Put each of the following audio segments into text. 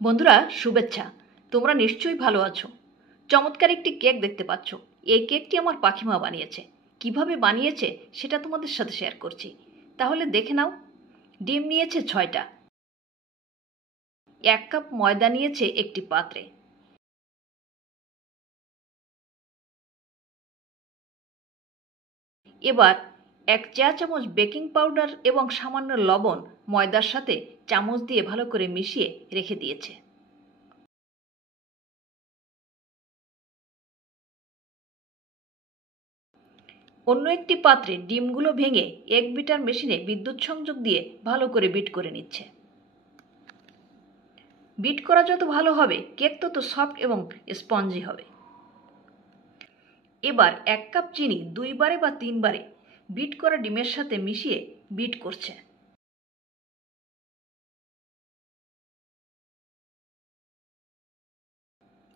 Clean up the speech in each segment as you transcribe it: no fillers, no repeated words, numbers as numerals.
বন্ধুরা শুভেচ্ছা। তোমরা নিশ্চয়ই ভালো আছো। চমৎকার একটি কেক দেখতে পাচ্ছ। এই কেকটি আমার পাখিমা বানিয়েছে। কিভাবে বানিয়েছে সেটা তোমাদের সাথে শেয়ার করছি। তাহলে দেখে নাও। ডিম নিয়েছে 6টা। 1 কাপ ময়দা নিয়েছে একটি পাত্রে। এবার 1 চা চামচ বেকিং পাউডার এবং সামান্য লবণ ময়দার সাথে চামচ দিয়ে ভালো করে মিশিয়ে রেখে দিয়েছে। অন্য একটি পাত্রে ডিমগুলো ভেঙে এগ বিটার মেশিনে বিদ্যুৎ সংযোগ দিয়ে ভালো করে বিট করে নিচ্ছে। বিট করা যত ভালো হবে কেক তত সফট এবং স্পঞ্জি হবে। এবার 1 কাপ চিনি 2 বারে বা 3 বারে বিট করা ডিমের সাথে মিশিয়ে বিট করছে।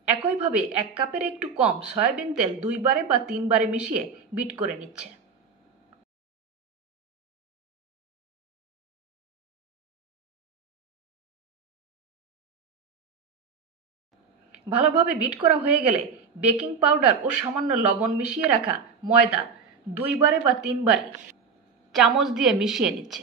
একইভাবে 1 কাপের একটু কম সয়াবিন তেল 2 বারে বা 3 বারে মিশিয়ে বিট করে নিচ্ছে। ভালোভাবে বিট করা হয়ে গেলে বেকিং পাউডার ও সামান্য লবণ মিশিয়ে রাখা ময়দা 2 বারে বা 3 বারে চামচ দিয়ে মিশিয়ে নিচ্ছে।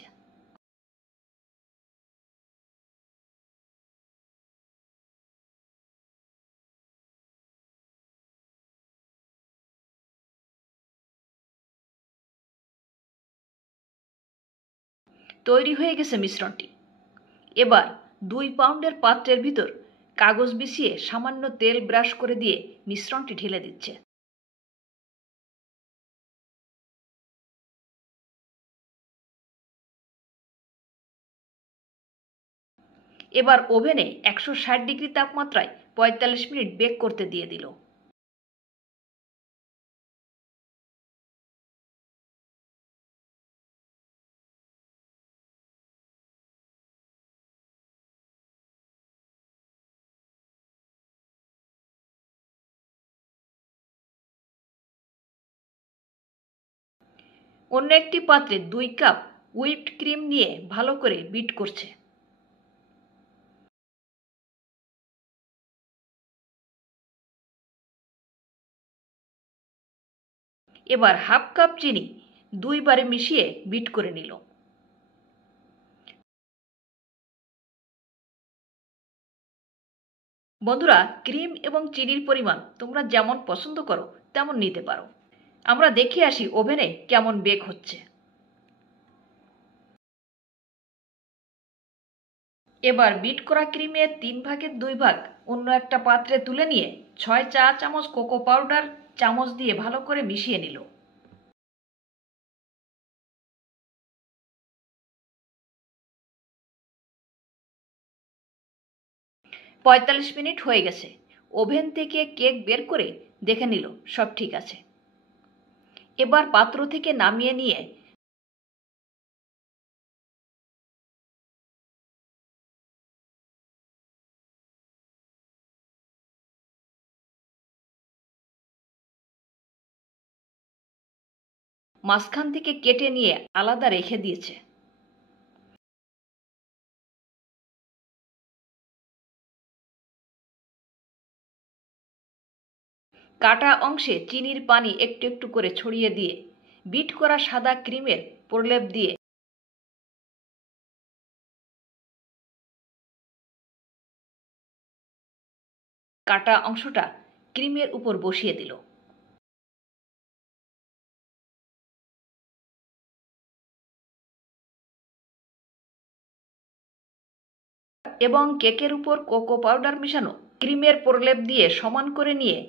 তৈরি হয়ে গেছে মিশ্রণটি। এবার 2 পাউন্ডের পাত্রের ভিতর কাগজ বিছিয়ে সামান্য তেল ব্রাশ করে দিয়ে মিশ্রণটি ঢেলে দিচ্ছে। এবার ওভেনে 160 ডিগ্রি তাপমাত্রায় 45 মিনিট বেক করতে দিয়ে দিল। অন্য একটি পাত্রে 2 কাপ হুইপড ক্রিম নিয়ে ভালো করে বিট করছে। এবার হাফ কাপ চিনি 2 বারে মিশিয়ে বিট করে নিল। বন্ধুরা, ক্রিম এবং চিনির পরিমাণ তোমরা যেমন পছন্দ করো তেমন নিতে পারো। আমরা দেখে আসি ওভেনে কেমন বেক হচ্ছে। এবার বিট করা ক্রিমের 3 ভাগের 2 ভাগ অন্য একটা পাত্রে তুলে নিয়ে 6 চা চামচ কোকো পাউডার চামচ দিয়ে ভালো করে মিশিয়ে নিল। পঁয়তাল্লিশ মিনিট হয়ে গেছে। ওভেন থেকে কেক বের করে দেখে নিল সব ঠিক আছে। এবার পাত্র থেকে নামিয়ে নিয়ে মাঝখান থেকে কেটে নিয়ে আলাদা রেখে দিয়েছে। কাটা অংশে চিনির পানি একটু একটু করে ছড়িয়ে দিয়ে বিট করা সাদা ক্রিমের প্রলেপ দিয়ে কাটা অংশটা ক্রিমের উপর বসিয়ে দিল। এবং কেকের উপর কোকো পাউডার মেশানো ক্রিমের প্রলেপ দিয়ে সমান করে নিয়ে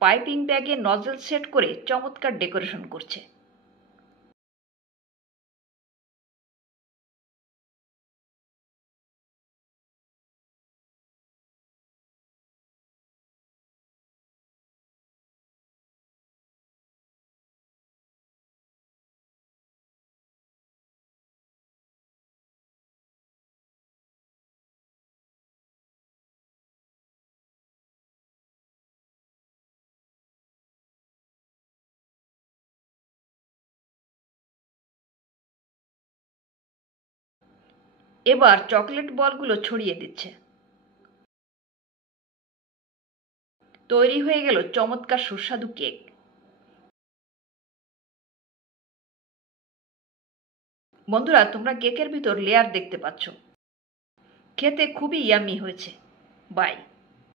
পাইপিং ব্যাগে নজল সেট করে চমৎকার ডেকোরেশন করছে। এবার চকলেট বলগুলো ছড়িয়ে দিচ্ছে। তৈরি হয়ে গেল চমৎকার সুস্বাদু কেক। বন্ধুরা, তোমরা কেকের ভিতর লেয়ার দেখতে পাচ্ছ। খেতে খুবই ইয়াম্মি হয়েছে। বাই।